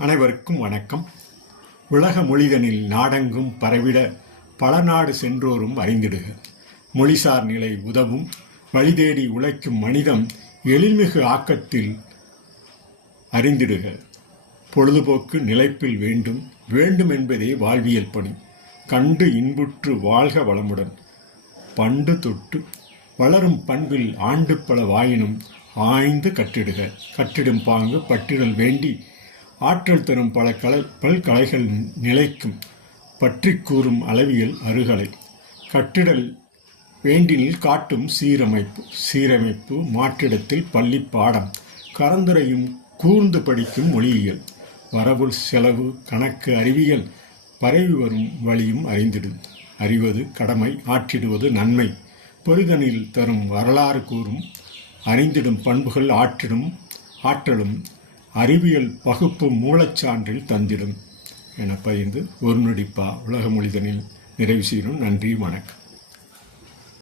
அனைவருக்கும் வணக்கம். உலக மொழிதனில் நாடெங்கும் பரவிட பல நாடு சென்றோரும் அறிந்திடுக. மொழிசார் நிலை உதவும் வழிதேடி உழைக்கும் மனிதம் எழில்மிகு ஆக்கத்தில் அறிந்திடுக. பொழுதுபோக்கு நிலைப்பில் வேண்டும் வேண்டும் என்பதே வாழ்வியல் பணி. கண்டு இன்புற்று வாழ்க வளமுடன். பண்டு தொட்டு வளரும் பண்பில் ஆண்டு பல வாயினும் ஆய்ந்து கற்றிடுக. கற்றிடும் பாங்கு பற்றிடல் வேண்டி ஆற்றல் தரும் பல்கலைகள் நிலைக்கும் பற்றி கூறும் அளவியல் அருகலை. கட்டிடல் வேண்டினில் காட்டும் சீரமைப்பு மாற்றிடத்தில் பள்ளி பாடம் கலந்துரையும் கூர்ந்து படிக்கும் மொழியியல். வரவு செலவு கணக்கு அறிவியல் பரவி வரும் வழியும் அறிந்திடும். அறிவது கடமை, ஆற்றிடுவது நன்மை. பொறிதனில் தரும் வரலாறு கூறும் அறிந்திடும் பண்புகள் ஆற்றலும் அறிவியல் பகுப்பு மூலச்சான்றில் தந்திடும் என பகிர்ந்து ஒரு நொடிப்பா உலக மொழிதனில் நிறைவு செய்கிறோம். நன்றி, வணக்கம்.